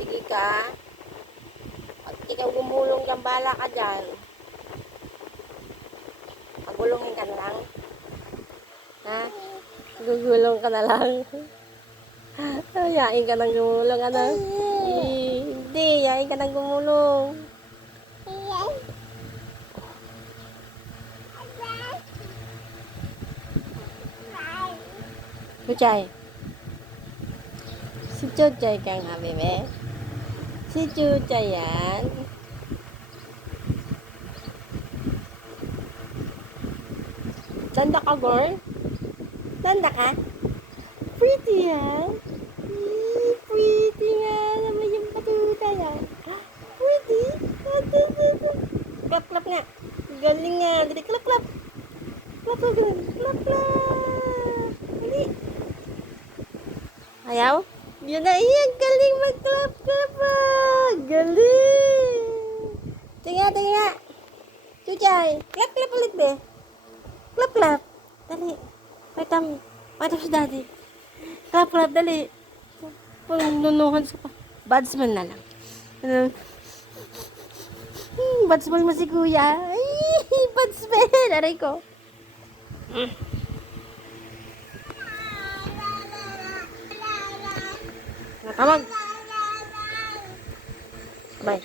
Sige ka. Pag ikaw gumulong dyan, bala ka dyan. Pagulungin ka na lang. Ha? Gugulong ka na lang. Yain ka ng gumulong, ano? Hindi, yain ka ng gumulong. Chuchay. Si Chuchay ka nga, bebe. Si Chuchay yan. Tanda ka, girl? Tanda ka? Pretty yan. Pretty nga naman yung patuta yan. Pretty. Clap, clap nga. Galing nga. Dali, clap, clap. Clap, clap, clap, clap, clap. Dali. Ayaw? Yun na iyan. Galing mag-clap, clap, ah. Galing. Tinga, tinga. Chuchay. Clap, clap ulit, be. Clap, clap. Dali. Paitam si daddy. Clap, clap. Dali. Nunuhan sa pa. Badsman na lang. Badsman mo si kuya. Ay, badsman. Aray ko. Natamag. Bye.